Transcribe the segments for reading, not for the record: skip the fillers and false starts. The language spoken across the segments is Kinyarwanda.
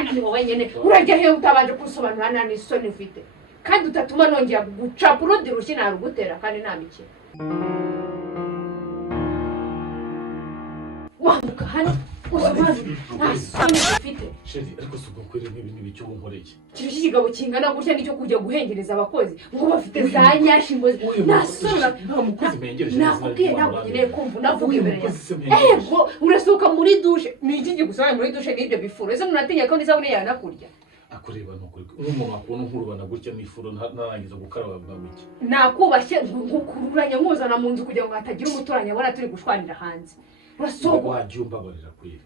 hano ni wowe nyene urajya he utabanje kusobanura nani isoni ufite kandi utatuma nongera gucapa urundi rushyi narugutera kandi nta mikino wambuka hano Sheri ariko suko kwere n'ibintu bicyo nkoreye kiri kigabo kingana gutya nicyo kujya guhengereza abakozi ngo bafite za nyashi ngo nasura nta mukozi mengereje nakubwiye ntabwo ngiye kumva navuga imbere ego urasohoka muri dushe ni iki gusubira muri dushe n'ibyo bifuro ese munatinya ko n'isabune yanakurya akureba n'ukuri nk'umuntu akubona nkurubana gutya n'ifuro narangiza gukaraba bwa buke nakubashye ngukururanya nkuzana mu nzu kugira ngo hatagira umuturanyi abona turi gushwanira hanze urasohoka wagiye umbabarira kwira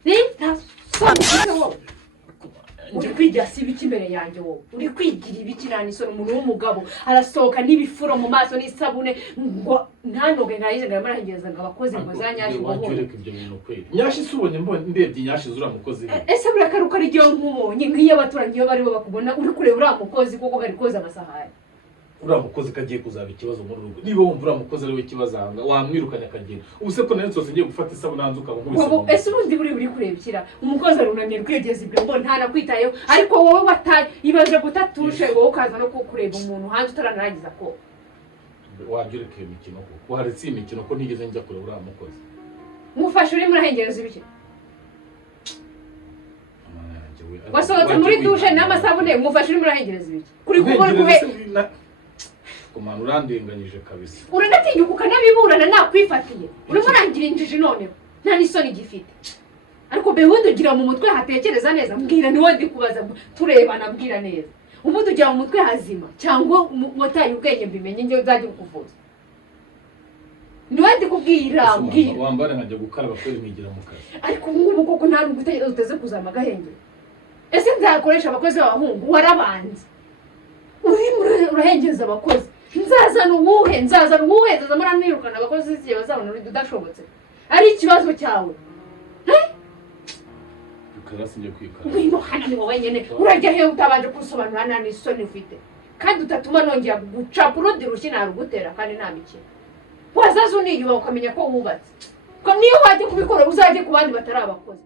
uri kwigira si ibiki imbere yanjye wowe uri kwigira ibiki nani isoni umuntu w'umugabo arasohoka n'ibifuro mu maso n'isabune ngo ntanoge nkayize ngo amarahengereza ngo abakozi ngo za nyashi ngo wagereka ibyo bintu kwira nyashi subonye ndebye nyashi zura mukozi ese burakaruka ari ryo nkubonye nk'iyo abaturanyi iyo bari bo bakubona uri kureba uriya mukozi kuko bari koza amasahani uriya mukozi kagiye kuzaba ikibazo muri rugo niba wumva uriya mukozi ari we kibazo ahanga wamwirukanye akagenda ubu se ko nayo nsoze ngiye gufata isabune hanze ukaba nkubise ese ubundi buri kureba ikira umukozi arunamye kwegeza ibyo ngo ntanakwitayeho ariko wowe wataye ibaje gutatushe wowe ukaza no kureba umuntu hanze utaranarangiza ko wabyereka iyo mikino ko waretse iyi mikino ko ntigeze njya kureba uriya mukozi mufashe urimo urahengereza ibiki wasohotse muri dushe n'amasabune mufashe urimo urahengereza ibiki kuri kubona kuhe kumana urandenganyije kabisa uranatinyuka ukanabiburana nakwifatiye urimo urangira injiji noneho nta n'isoni gifite ariko behundi ugira mu mutwe hatekereza neza mbwira niwe ndi kubaza turebana mbwira neza ubundi ugira mu mutwe hazima cyangwa wataye ubwenge mbimenye njye uzajya kukuvuza niwe ndi kubwira mbwira wambara nkajya gukaraba kweri mwigira mu kazi ariko nk'ubu koko nta n'ubwo uteze kuzama agahengero ese nzakoresha abakozi b'abahungu warabanze urimo urahengeza abakozi nzazana uwuhe nzaza muranirukana abakozi igihe bazabona uri udashobotse ari ikibazo cyawe ukarasi njye kwikara ngwino hano ni wowe nyene urajya he utabanje kusobanura nani isoni ufite kandi utatuma nongera gucapa urundi rushyi narugutera kandi nta mikino wazaza uniyuba ukamenya ko wubatse ko niyo wajya kubikora uzajye ku bandi batari abakozi